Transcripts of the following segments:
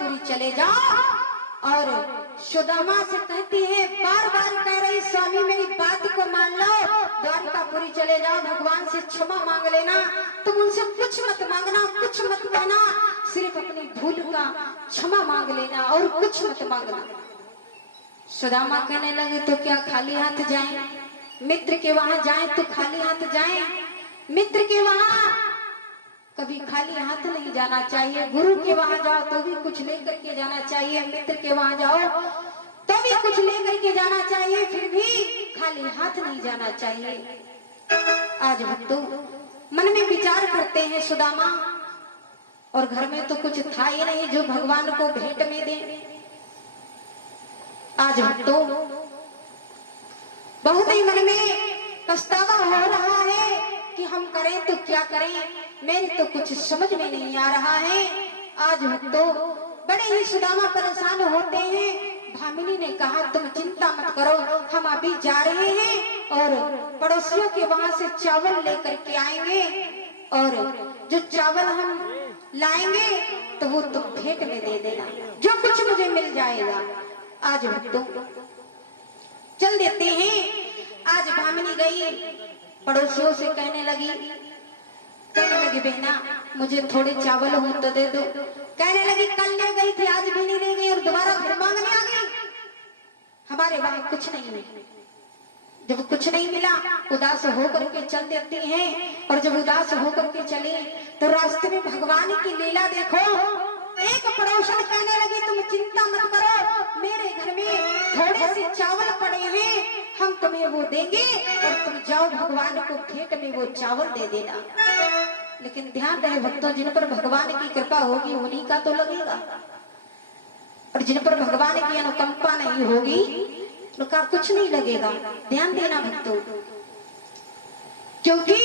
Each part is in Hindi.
द्वारिकापुरी चले जाओ। और सुदामा से कहती है, बार बार कह रही स्वामी मेरी बात को मान लो, द्वारिकापुरी चले जाओ, भगवान से क्षमा मांग लेना, तुम उनसे कुछ मत मांगना, कुछ मत कहना, सिर्फ अपनी भूल का क्षमा मांग लेना और कुछ मत मांगना। सुदामा कहने लगे, तो क्या खाली हाथ जाएं? मित्र के वहां जाएं तो खाली हाथ जाएं? मित्र के वहां कभी खाली हाथ नहीं जाना चाहिए। गुरु के वहां जाओ तो भी कुछ लेकर के जाना चाहिए, मित्र के वहां जाओ तो भी कुछ लेकर के जाना चाहिए, फिर भी खाली हाथ नहीं जाना चाहिए। आज भक्तों मन में विचार करते हैं, सुदामा और घर में तो कुछ था ही नहीं जो भगवान को भेंट में दे। आज भक्तों बहुत ही मन में पछतावा हो रहा है कि हम करें तो क्या करें, मेरे तो कुछ समझ में नहीं आ रहा है। आज भक्तों बड़े ही सुदामा परेशान होते हैं। भामिनी ने कहा, तुम चिंता मत करो, हम अभी जा रहे हैं और पड़ोसियों के वहां से चावल लेकर के आएंगे, और जो चावल हम लाएंगे तो वो तुम भेंट में दे देना, जो कुछ मुझे मिल जाएगा। आज भक्तों चल देते हैं। आज भामिनी गई, पड़ोसियों से कहने लगी बहना मुझे थोड़े चावल हो तो दे दो। कहने लगी, कल ले गई थी, आज भी नहीं ले गई और दोबारा फिर मांगने आ गई। हमारे वहां कुछ नहीं है। जब कुछ नहीं मिला उदास होकर के चल देती हैं, और जब उदास होकर के चले तो रास्ते में भगवान की लीला देखो। एक पड़ोसन कहने लगी, तुम चिंता मत करो, मेरे घर में थोड़े से चावल पड़े हैं, हम तुम्हें वो देंगे और तुम जाओ भगवान को भेंट में वो चावल दे देना। लेकिन ध्यान रहे भक्तों, जिन पर भगवान की कृपा होगी उन्हीं का तो लगेगा, और जिन पर भगवान की अनुकंपा नहीं होगी उनका कुछ नहीं लगेगा। ध्यान देना भक्तों, क्योंकि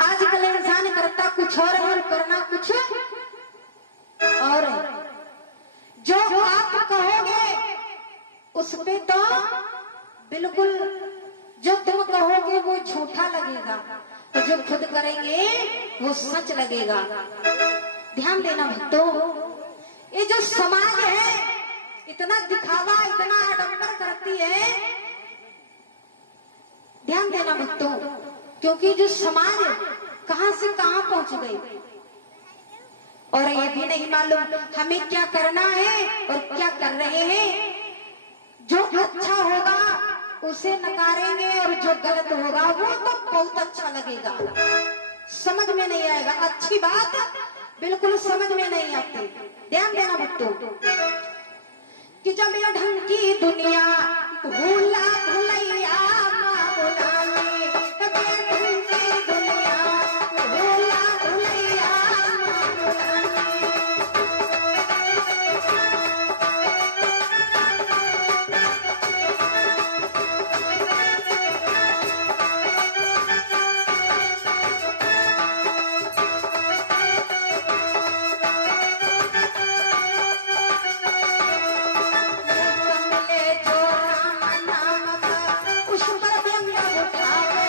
आजकल इंसान करता कुछ और है और करना कुछ और है। जो आप कहोगे उस पे तो बिल्कुल, जो तुम कहोगे वो झूठा लगेगा, और जो खुद करेंगे वो सच लगेगा। ध्यान देना भक्तों, ये जो समाज है इतना दिखावा, इतना आडंबर करती है। ध्यान देना भक्तों, क्योंकि जो समाज कहां से कहां पहुंच गई, और ये भी नहीं मालूम हमें क्या करना है और क्या कर रहे हैं। जो अच्छा होगा उसे नकारेंगे और जो गलत होगा वो तो बहुत अच्छा लगेगा, समझ में नहीं आएगा। अच्छी बात बिल्कुल समझ में नहीं आती। ध्यान देना भक्तों, कि जब ये ढंग की दुनिया भूला भुलैया माँ बुलाने, तब ये ढंग की दुनिया भूला भुलैया माँ बुलाने। जो राम नाम का उस पर व्यंग उठावे,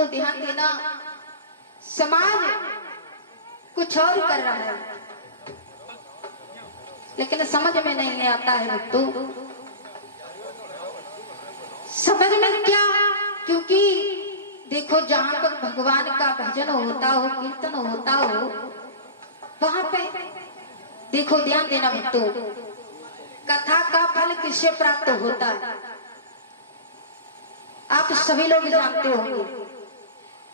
भक्तों ध्यान देना, समाज कुछ और कर रहा है लेकिन समझ में नहीं आता है भक्तों। समझ में क्या, क्योंकि देखो जहां पर भगवान का भजन होता हो, कीर्तन होता हो, वहां पे देखो ध्यान देना भक्तों, कथा का फल किससे प्राप्त होता है आप सभी लोग जानते होंगे।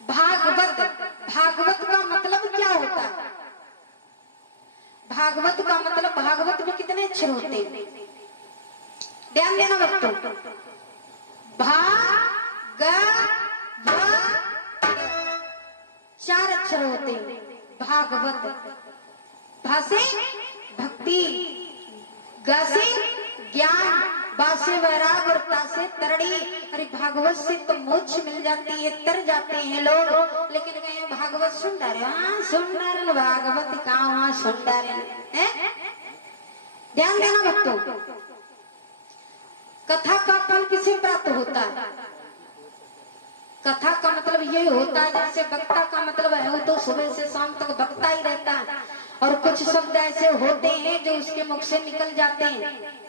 भागवत, भागवत का मतलब क्या होता है? भागवत का मतलब, भागवत में कितने अक्षर होते हैं? ध्यान देना भक्तों, चार अक्षर होते हैं भागवत। भा से भक्ति, ग से ज्ञान, बा से वैराग और ता से तरड़ी। अरे भागवत से तो मोक्ष मिल जाती है, तर जाते हैं लोग, लेकिन कहीं भागवत सुंदर, हाँ सुंदर भागवत कहाँ, वहां सुंदर है। ध्यान देना भक्तों, कथा का फल किसे प्राप्त होता है? कथा का मतलब ये होता है, जैसे वक्ता का मतलब है वो तो सुबह से शाम तक वक्ता ही रहता है, और कुछ शब्द ऐसे होते हैं जो उसके मुख से निकल जाते हैं,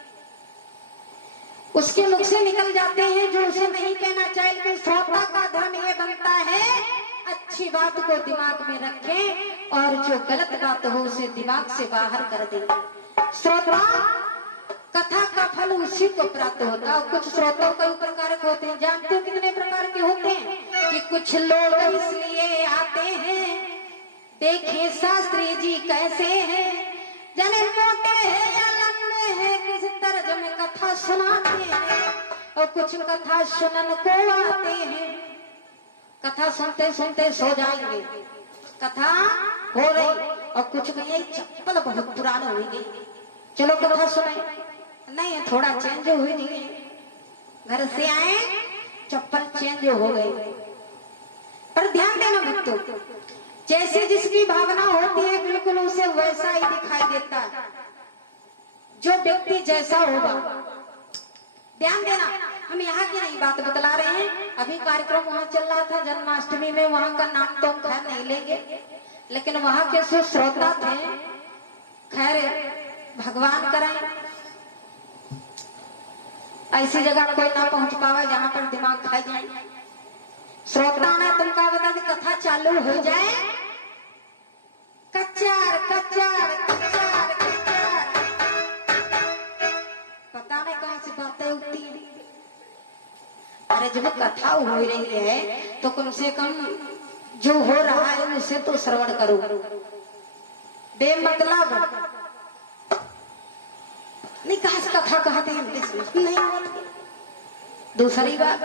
उसके मुख से निकल जाते हैं जो उसे नहीं कहना चाहिए। कि श्रोता का धर्म ये बनता है अच्छी बात को दिमाग में रखें और जो गलत बात हो उसे दिमाग से बाहर कर दें। श्रोता, कथा का फल उसी को प्राप्त होता है। कुछ श्रोता कई प्रकार के होते हैं, जानते हो कितने प्रकार के होते हैं? कि कुछ लोग इसलिए आते हैं देखे शास्त्री जी कैसे हैं, जाने मोटे हैं या लंबे हैं, किस तर्ज में कथा सुनाते हैं, और कुछ कथा सुनन को आते हैं। कथा सुनते सुनते सो जाएंगे, कथा हो रही, और कुछ कहीं चप्पल बहुत पुराना हो गई, चलो कथा सुने, नहीं थोड़ा चेंज हुई नहीं, घर से आए चप्पल चेंज हो गई। पर ध्यान देना भक्तों, जैसे जिसकी भावना होती है बिल्कुल उसे वैसा ही दिखाई देता है, जो व्यक्ति जैसा होगा। ध्यान देना, हम यहाँ की नहीं बात बतला रहे हैं। अभी कार्यक्रम वहाँ चल रहा था जन्माष्टमी में, वहाँ का नाम तो हम खैर नहीं लेंगे, लेकिन वहाँ के जो श्रोता थे, खैर भगवान कराए ऐसी जगह कोई ना पहुंच पावे जहाँ पर दिमाग खाई जाए। श्रोता ने तुमका बता दी कथा चालू हो जाए, कच्चार कच्चार कच्चार कच्चार, पता नहीं कहां से बातें उठती हैं। अरे जब कथा हो रही है तो कम से कम जो हो रहा है उसे तो श्रवण करो, बेमतलब नहीं कहा कथा कहते हैं नहीं। दूसरी बात,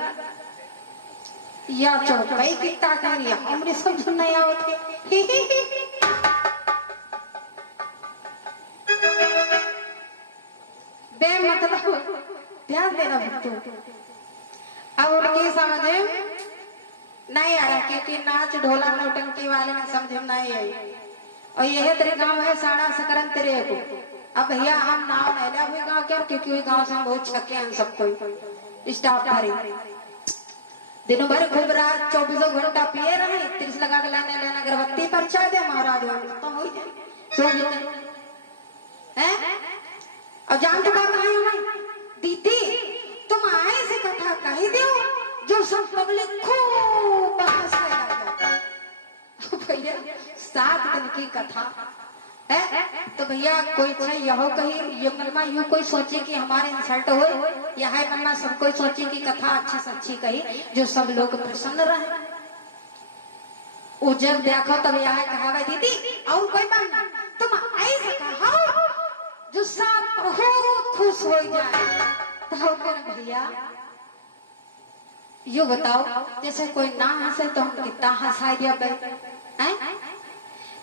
या चौपाई कितना कह रही है हमने समझ नहीं आवते। बेमतलब ध्यान देना भक्तों, अब उनकी समझ नहीं आया क्योंकि नाच ढोला नौटंकी वाले में समझ नहीं आई। और यह तेरे गांव है साड़ा सकरन तेरे को। अब भैया हम नाम नहीं ले गाँव क्या, क्योंकि गाँव से हम बहुत छके हैं, सब कोई स्टाफ भरे दिनों भर खूब रात 24 घंटा पिए रहे, 30 लगा के लाने लेना अगरबत्ती पर चाय दे महाराज तो हो जाए हैं। और जानते बात दीदी तुम आए से कथा कही दो जो सब पब्लिक खूब बहस भैया 7 दिन की कथा है तो भैया कोई यहो कही ये मनमा यूं कोई सोचे कि हमारे इंसल्ट हो, या है मनमा सब कोई सोचे कि कथा अच्छी से अच्छी कही जो सब लोग प्रसन्न रहे। वो जब देखो तब यह कहा दीदी और कोई मन तुम ऐसे कहो जो सब बहुत खुश हो जाए। तो भैया यू बताओ जैसे कोई ना हंसे तो हम कितना हंसा दिया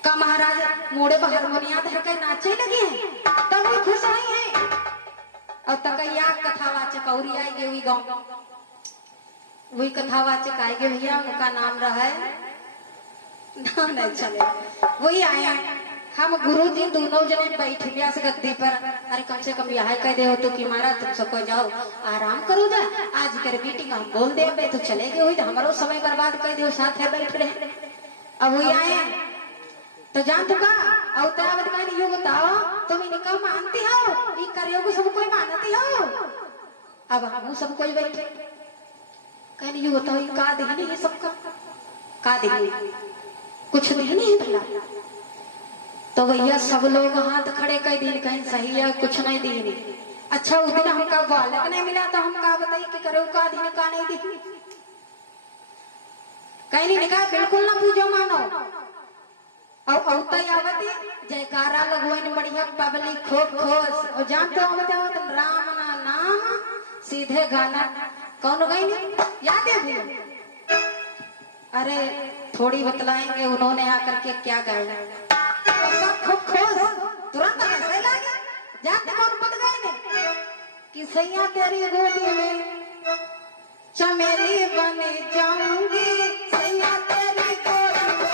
का महाराज मोड़े पर हारमोनिया धर के नाचे लगे हैं तब वो खुश नहीं है। और तकैया कथावाचक और आएंगे वही गाँव, वही कथावाचक आएंगे भैया, उनका नाम रहा है नाम नहीं चले, वही आए हम गुरुजी दोनों जने बैठ व्यास गद्दी पर। अरे कम से कम यह कह दे हो तो कि मारा तुम सबको जाओ आराम करो जा, आज कर मीटिंग हम बोल दे बे तो चले गए हुई तो हमारो समय बर्बाद कर दे साथ है बैठ रहे। अब वही आए तो जान तू का और तेरा बताओ यो बताओ तुम इनका मानती हो ये करियो को सब कोई मानती हो। अब हम सब कोई बैठे कहने यो बताओ ये का देने ये सबका का देने कुछ नहीं है भला। तो भैया सब लोग हाथ खड़े कर दिन कहीं सही है कुछ नहीं दी। अच्छा उस दिन हमका बालक नहीं मिला तो हम का बताइए कि करो का दिन का नहीं दी। कहीं नहीं कहा बिल्कुल ना पूजो मानो और औता आवती जयकारा लगवाने बढ़िया पब्लिक खूब खुश और जानते हो तो राम ना नाम सीधे गाना कौन गई याद है भी। अरे थोड़ी बतलाएंगे उन्होंने आकर के क्या गाया सब खूब खुश तुरंत ऐसे लगे जाते कौन पड़ गए ने कि सैया तेरी गोदी में चमेली बने जाऊंगी सैया तेरी गोदी में।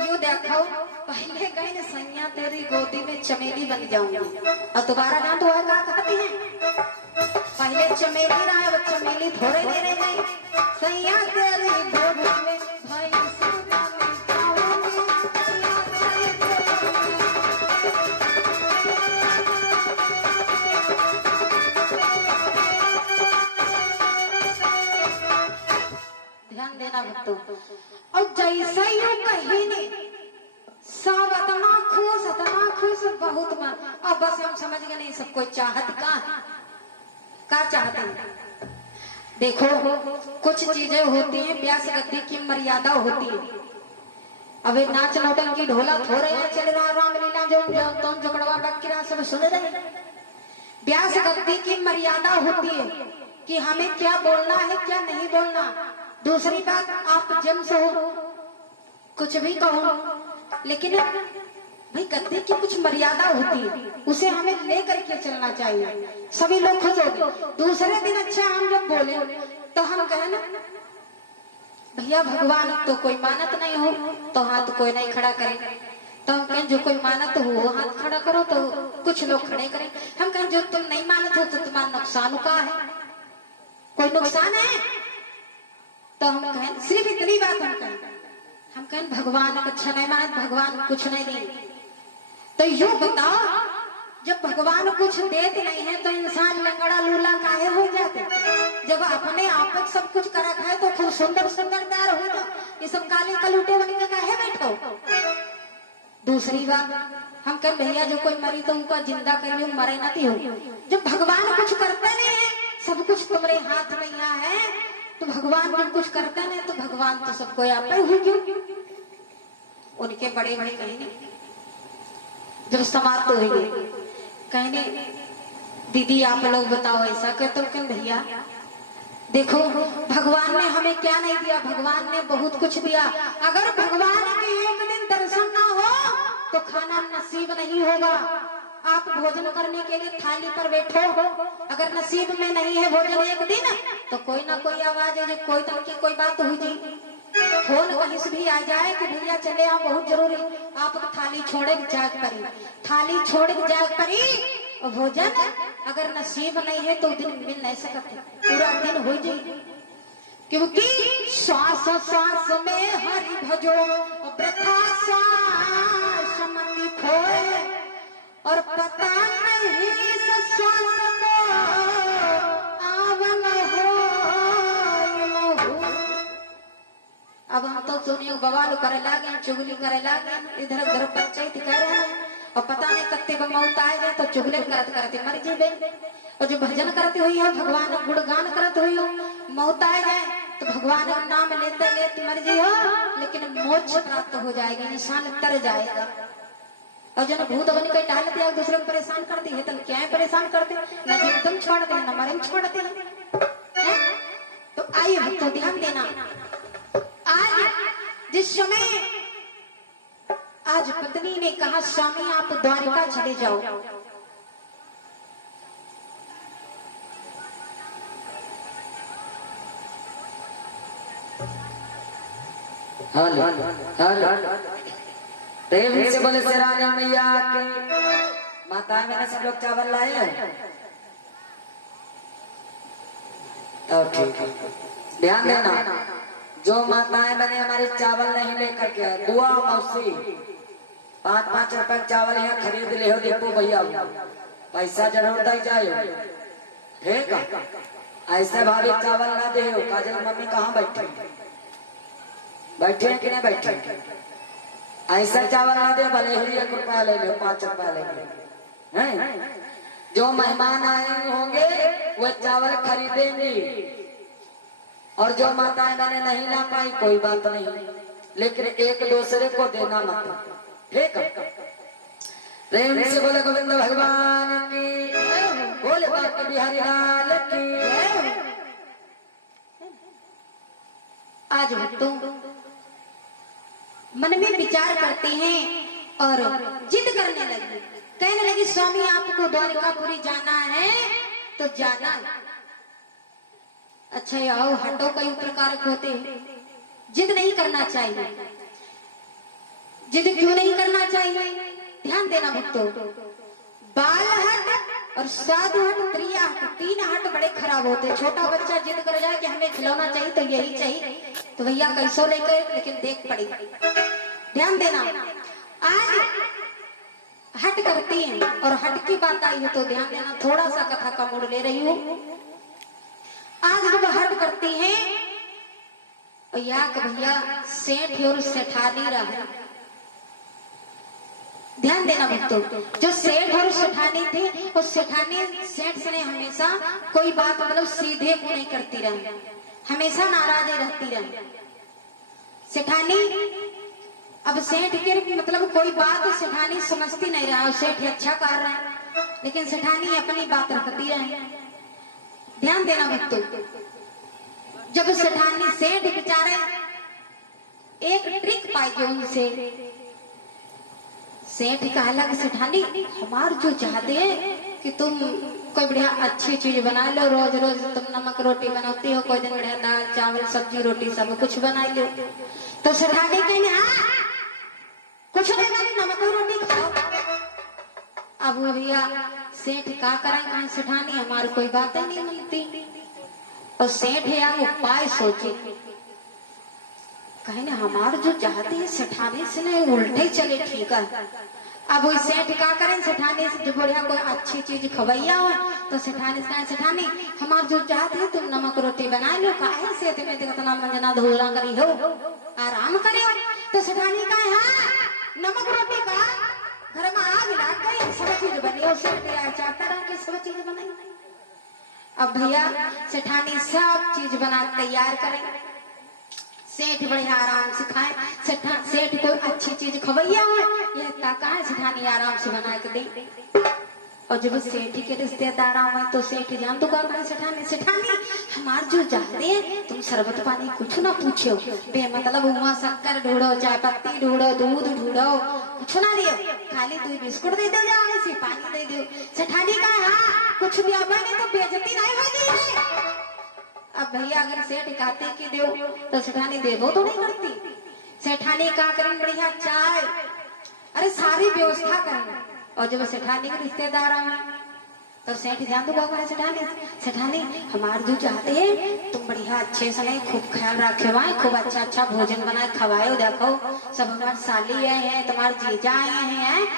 यू देखो पहले गए ने सैया तेरी गोदी में चमेली बन जाऊंगी और दोबारा जान तो है क्या कहती है पहले चमेली ना है चमेली थोड़े दे रहे गए सैया तेरी गोदी में भाई सुना मैं जाऊंगी ध्यान देना भक्तों। और जैसे यू कहीं ने सब इतना खुश बहुत मन। अब बस हम समझ गए नहीं सब कोई चाहत का चाहते हैं। देखो कुछ चीजें होती हैं व्यास गद्दी की मर्यादा होती है। अबे नाच नौटंकी ढोला थोड़े चल रहा रामलीला जो तुम झगड़वा बकरा सब सुन रहे। व्यास गद्दी की मर्यादा होती है कि हमें क्या बोलना है क्या नहीं बोलना। दूसरी बात आप जन्म से हो कुछ भी कहो लेकिन भाई गद्दी की कुछ मर्यादा होती है उसे हमें लेकर के चलना चाहिए। सभी लोग खुश हो गए। दूसरे दिन अच्छा हम जब बोले तो हम कहे ना भैया भगवान तो कोई मानत नहीं हो तो हाथ कोई नहीं खड़ा करे। तो हम कहें जो कोई मानत हो हाथ खड़ा करो तो कुछ लोग खड़े करें। हम कहें जो तुम नहीं मानत हो तो तुम्हारा नुकसान का है कोई नुकसान है। तो हम कहें सिर्फ इतनी बात हम कहें भगवान अच्छा नहीं मानत भगवान कुछ नहीं देंगे। तो यू बताओ जब भगवान कुछ देते नहीं है तो इंसान लंगड़ा लूला काहे हो जाते। जब अपने आप सब कुछ करा खाए तो खूब सुंदर तैयार हो जाओ ये सब काले कलूटे बन के काहे बैठो। दूसरी बात हम कहें भैया जो कोई मरी तो उनका जिंदा करिए मरे ना हो। जब भगवान कुछ करते नहीं है सब कुछ तुम्हारे हाथ में यहाँ है तो भगवान जब कुछ करते नहीं तो भगवान तो सबको आप ही क्यों। उनके बड़े बड़े कहने जब समाप्त हो गई कहने दीदी आप लोग बताओ ऐसा कर तो क्यों भैया देखो भगवान ने हमें क्या नहीं दिया भगवान ने बहुत कुछ दिया। अगर भगवान के एक दिन दर्शन ना हो तो खाना नसीब नहीं होगा। आप भोजन करने के लिए थाली पर बैठो अगर नसीब में नहीं है भोजन एक दिन तो कोई ना कोई आवाज हो जाए कोई तरह की कोई बात हो जाए फोन कहीं से भी आ जाए कि भैया चले आप बहुत जरूरी आप थाली छोड़े जाग पड़ी थाली छोड़ जाग पड़ी और भोजन अगर नसीब नहीं है तो दिन मिल नहीं सकते पूरा दिन हो जाए। क्योंकि श्वास श्वास में हरि भजो वृथा श्वास मति खोए और पता नहीं इस श्वास को आवन हो। अब हम तो सुनियो बवाल करे लागे चुगली करे लागे इधर उधर पंचायत कर रहे हैं और पता नहीं कत्ते मौत आए गए तो चुगले करते मर जीवे। और जो भजन करते हुई हो भगवान गुणगान करते हुई हो मौत आए गए तो भगवान का नाम लेते लेते मर जी हो लेकिन मोक्ष प्राप्त हो जाएगी इंसान तर जाएगा। और जन भूत बन के डाल दिया दूसरे को परेशान करती है तो क्या परेशान करते न जीवन छोड़ते हैं न मरे छोड़ते हैं। तो आइए हम तो ध्यान देना आज जिस समय आज पत्नी ने कहा स्वामी आप द्वारिका चले जाओ हेलो हेलो प्रेम से बोले शेरानी मैया के। माता मैंने सब लोग चावल लाए हैं तो ठीक है। ध्यान देना, जो माताएं मैंने हमारे चावल नहीं लेकर के आए, बुआ मौसी 5-5 रुपए चावल यहाँ खरीद ले हो दीपू भैया, पैसा जरूर दे जाए, ठीक है। ऐसे भाभी चावल ना दे हो। काजल मम्मी कहाँ बैठे बैठे कि नहीं बैठे? ऐसा चावल ना दे, भले ही 1 रुपया ले लो, 5 रुपया ले लो। जो मेहमान आए होंगे वो चावल खरीदेंगे, और जो माताएं मैंने नहीं ला पाई कोई बात नहीं, लेकिन एक दूसरे को देना मत, ठीक है। प्रेम से बोले गोविंद भगवान की, बोले बाकी बिहारी लाल की। आज भक्तों मन में विचार करते हैं और जिद करने लगे, कहने लगी स्वामी आपको द्वारिकापुरी जाना है तो जाना। अच्छा आओ हटो, कई प्रकार होते हैं, जिद नहीं करना चाहिए। जिद क्यों नहीं करना चाहिए? ध्यान देना भक्तों, बाल हट और साधु हट, त्रिया हट, 3 हट बड़े खराब होते हैं। छोटा बच्चा जिद कर जाए कि हमें खिलौना चाहिए तो यही चाहिए, तो भैया कैसो लेकर, लेकिन देख पड़ेगी। ध्यान देना, आज हट करती हैं और हट की बात आई है तो ध्यान देना, थोड़ा सा कथा का मोड़ ले रही हूँ। आज जब हट करती हैं और या भैया सेठ और सेठानी रहा। ध्यान देना भक्तों, जो सेठ और सेठानी थी, उस सेठानी सेठ से ने हमेशा कोई बात मतलब सीधे को नहीं करती रही, हमेशा नाराज रहती रही सेठानी। अब सेठ के मतलब कोई बात सेठानी समझती नहीं रहा, सेठ अच्छा कर रहा है लेकिन सेठानी अपनी बात रखती रही। ध्यान देना भक्तों, जब सेठानी सेठ बेचारे एक ट्रिक पाई जो उनसे, सेठ कहा लग सेठानी हमार जो चाहते हैं कि तुम कोई बढ़िया अच्छी चीज बना लो, रोज रोज तुम नमक रोटी बनाती हो, कोई दिन बढ़िया दाल चावल सब्जी रोटी सब कुछ बना लो। तो सेठानी कहेंगे हाँ कुछ नहीं बनी, नमक रोटी खाओ। अब वो भैया सेठ का करेंगे, सेठानी हमारी कोई बात नहीं मिलती। और सेठ है उपाय सोचे, कहे ना हमारे जो चाहते हैं सेठानी से नहीं उल्टे चले, ठीक है। अब वो सेठ का करें, सेठानी से जो बढ़िया कोई अच्छी चीज खवैया हो तो सेठानी से सेठानी हमारे जो चाहते हैं तुम नमक रोटी बना लो, काहे से तुम्हें कितना मंजना धोला करी हो, आराम करे। तो सेठानी का हाँ नमक रोटी का घर में आग लग गई, सब चीज बनी और सेठ चाहता रहा कि सब चीज बनाई। अब भैया सेठानी सब चीज बना तैयार करें, सेठ बढ़िया आराम से खाए, सेठ कोई अच्छी चीज खवैया हो यह ताका है सेठानी आराम से बना के दे। और जब सेठ के रिश्तेदार आए तो सेठ जान तो कर रहा सेठानी, सेठानी हमार जो चाहते हैं तुम शरबत पानी कुछ ना पूछो, बे मतलब वहाँ शक्कर ढूंढो, चाय पत्ती ढूंढो, दूध ढूंढो, कुछ ना दियो, खाली 2 बिस्कुट दे दो, जाओ ऐसे पानी दे दो। सेठानी का हाँ कुछ दिया मैंने तो बेइज्जती नहीं होगी। अब भैया अगर सेठ कहते कि दो तो सेठानी देवो तो नहीं करती, सेठानी का करें बढ़िया चाय, अरे सारी व्यवस्था करें। और जब सेठानी के रिश्तेदार आए तो सेठ ध्यान दो है सेठानी, सेठानी हमारे जो चाहते हैं तुम बढ़िया अच्छे से नहीं खूब ख्याल रखे, खूब अच्छा अच्छा भोजन बनाए खवाए, देखो सब हमारे साली आए हैं, तुम्हारे जीजा आए हैं,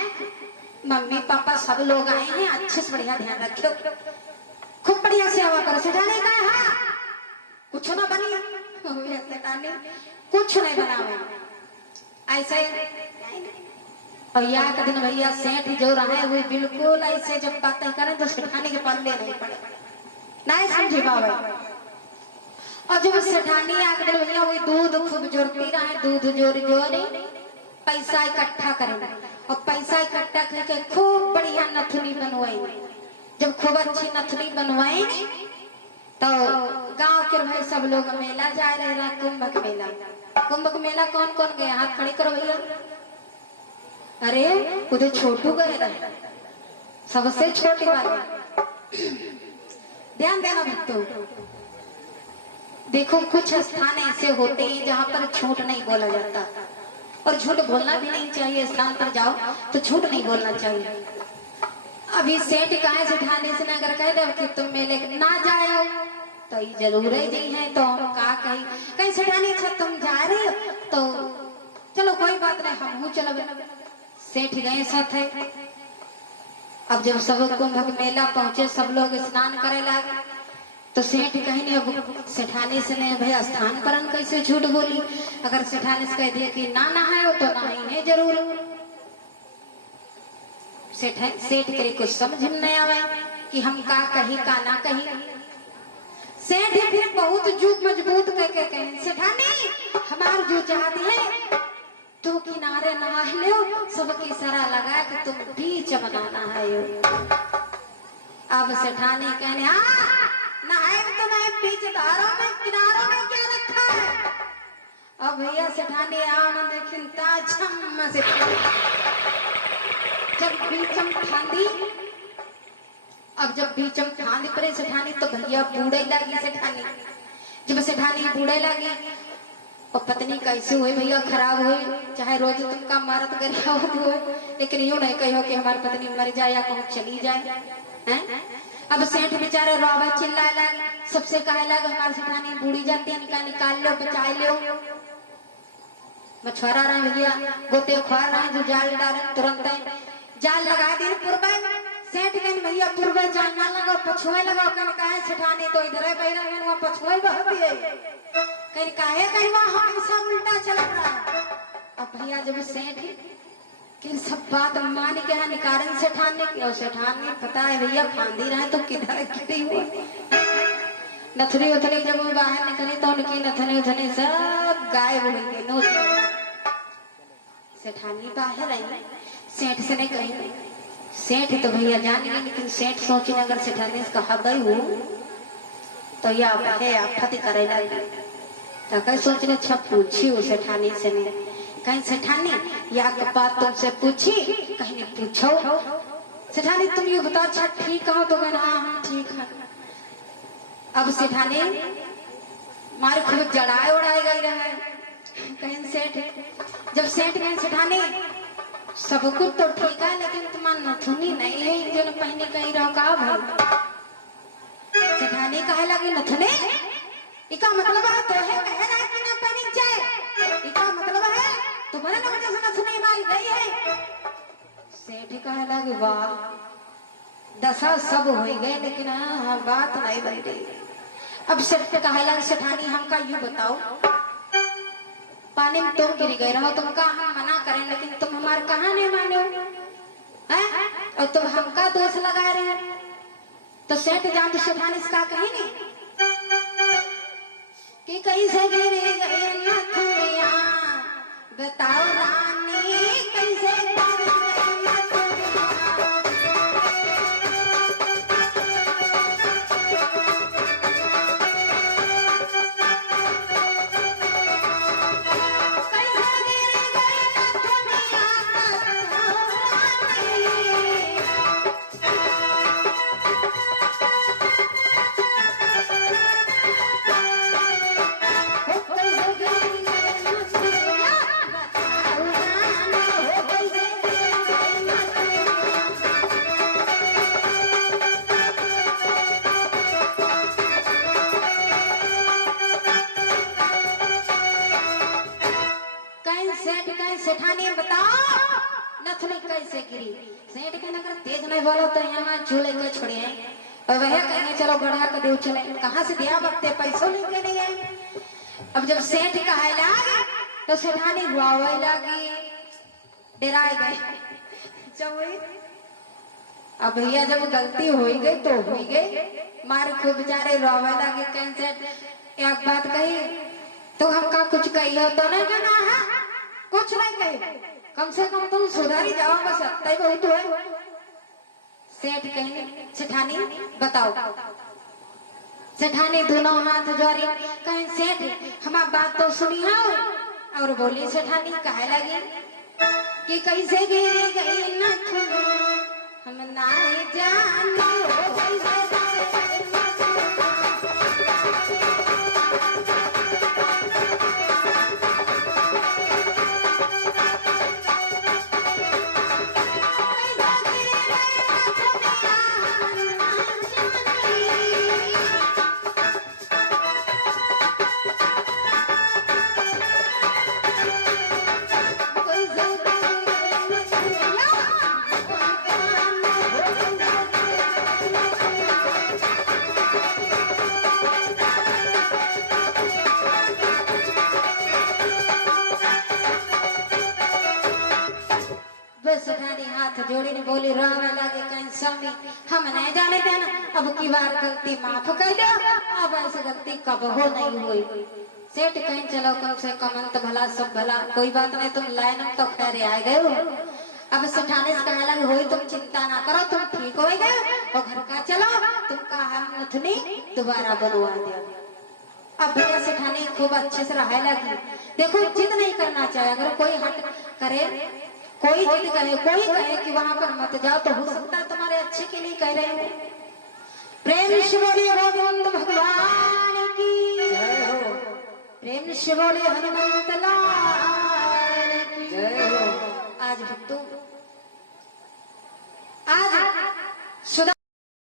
मम्मी पापा सब लोग आए हैं, अच्छे से बढ़िया ध्यान रखो, खूब बढ़िया सेवा करो। सेठानी का हाँ कुछ ना बनी, सेठानी कुछ नहीं बनावे ऐसे। और या का दिन भैया सेठ जो रहे वो बिल्कुल ऐसे जब बातें करें तो सेठानी के पल्ले नहीं पड़े, नहीं समझी पावे। और जब सेठानी आकर भैया वही दूध खूब जोड़ती रहे, दूध जोड़ जोड़ पैसा इकट्ठा करें और पैसा इकट्ठा करके खूब बढ़िया नथुनी बनवाई। जब खूब अच्छी नथुनी बनवाई तो गांव के भाई सब लोग मेला जा रहे, कुंभ मेला। कुंभ मेला कौन कौन गए हाथ खड़ी करो भैया। अरे उधर छोटू गए रहे, सबसे छोटी वाले। ध्यान देना भक्तों, देखो कुछ स्थान ऐसे होते हैं जहाँ पर झूठ नहीं बोला जाता, और झूठ बोलना भी नहीं चाहिए। स्थान पर जाओ तो झूठ नहीं बोलना चाहिए। अभी सेठ कहे से थाने से अगर कह दो कि तुम मेले ना जाओ तो ये जरूर ही नहीं है, तो हम का कहीं कहीं सेठानी अच्छा तुम जा रहे हो तो चलो कोई बात नहीं हम चलो। सेठ गए साथ है। अब जब सब कुंभ मेला पहुंचे, सब लोग स्नान करे लगे, तो सेठ कहीं नहीं, अब सेठानी से नहीं भैया स्थान पर हम कैसे झूठ बोली। अगर सेठानी से कह दिया कि ना नहाए तो नहाई है जरूर। सेठ के कुछ समझ में नहीं आवे कि हम का कही का ना कही। सेठ फिर बहुत जूत मजबूत करके कहे सेठानी हमार जो चाहती है तो किनारे नहा लो, सबकी इशारा लगा कि तुम बीच बनाना है। अब सेठानी कहने नहाए तो मैं बीच धारों में किनारों में क्या रखा है। अब भैया सेठानी आम देखिन ताछम से जब बीचम फांदी, अब जब बीचम फांदी पड़े सेठानी तो भैया बूढ़े लगी सेठानी। जब सेठानी बूढ़े लगी और पत्नी कैसे हुई भैया खराब हुई, चाहे रोज तुमका मरद गरियावत हो, लेकिन यूं नहीं कहो कि हमारी पत्नी मर जाए या कहूँ चली जाए हैं? अब सेठ बेचारे रोवा चिल्लाए लगे, सबसे कहे लगे हमारी सेठानी बूढ़ी जाती है, निकाल लो बचाए लो। मछुआरा रहे भैया गोते खुआर रहे जो जाल डाले तुरंत जाल लगा दी पूर्व। सेठ कहीं भैया पूर्व जाल ना लगाओ पछुए लगाओ, कहीं कहे सेठानी तो इधर वहाँ पछुए बहती है, कहीं काहे कहीं वहाँ हमेशा उल्टा चल रहा है। अब भैया जब सेठ कि सब बात मान के है निकारण सेठानी की, और सेठानी पता है भैया फांदी रहे तो किधर गिरी हुई। नथनी उथनी जब वो बाहर निकली तो उनकी नथनी उथनी सब गायब हो गई। सेठानी बाहर आई, सेठ से नहीं कही, सेठ तो भैया जाने, लेकिन सेठ सोचे अगर सेठानी से कहा गई हूँ तो या है आफत करे लगी। तो कहीं सोचने अच्छा पूछी हो सेठानी से नहीं, कहीं सेठानी या बात तुमसे पूछी, कहीं नहीं पूछो सेठानी तुम ये बताओ अच्छा ठीक हो तो कहना हाँ ठीक है। अब सेठानी मारे खूब जड़ाए उड़ाए गई रहे। कहीं सेठ जब सेठ में सेठानी सब कुछ तो ठीक है लेकिन तुम्हारा नथुनी नहीं है जो पहने कहीं रहो का भाई। सेठानी कहे लगी नथुनी इसका मतलब है तो है कह रहा कि ना पहनी जाए, इसका मतलब है तुम्हारे ना वजह से नथुनी मारी गई है। सेठ कहे लगी वाह दशा सब हो गए लेकिन हाँ बात नहीं बन गई। अब सेठ कहे लगी सेठानी हमका यूं बताओ पानी में तुम गिर गए रहो, तुम कहा हम मना करें लेकिन तुम हमारे कहा नहीं माने हैं और तुम हमका दोष लगा रहे हैं। तो सेठ जानते सेठानी इसका कही नहीं कि कैसे गिर गए नथुनिया बताओ रानी कैसे गिर गए नथुनिया। सेठानी बताओ नथुनी कैसे गिरी। सेठ के नगर तेज नहीं बोलो तो यहाँ झूले के छोड़िए और वह कहेंगे चलो गढ़ा के देव चले, कहाँ से दिया बकते पैसों लेके नहीं है। अब जब सेठ कहे लगे तो सेठानी गुआवे लगी, डराए गए। अब भैया जब गलती हो गई तो हो गई, मार खूब बेचारे रोवे लगे। कैसे एक बात कही तो हमका कुछ कही हो तो नहीं कहना है कुछ नहीं कही, कम से कम तुम सुधारी जाओ बस तय बहुत है। सेठ कहने सेठानी बताओ। सेठानी दोनों हाथ जोड़ी कहीं सेठ हमारी बात तो सुनी है और बोली। सेठानी कहे लगी कि कैसे गिरी गई नथुनी हम नहीं जानो कैसे हाथ जोड़ी ने बोली रोने लगे कहीं स्वामी हम नहीं जाने देना, अब की बार गलती माफ कर दो, अब ऐसी गलती कब हो नहीं हुई। सेठ कहीं चलो कम से कम अंत भला सब भला, कोई बात नहीं तुम लाइन में तो खैर आए गए हो। अब सेठाने से कहने लगे होई तुम चिंता ना करो, तुम ठीक हो गए और घर का चलो, तुमका हम मुथनी दोबारा बनवा दिया। अब भैया सेठानी खूब अच्छे से रहा लगी। देखो जिद नहीं करना चाहिए, अगर कोई हट करे, कोई जिद करे, कोई कहे कि वहां पर मत जाओ, तो हो सकता है तुम्हारे अच्छे के लिए कह रहे हैं। प्रेम से बोलिए गोविंद भगवान की, प्रेम से बोलिए हनुमंत लाल की। आज भक्तों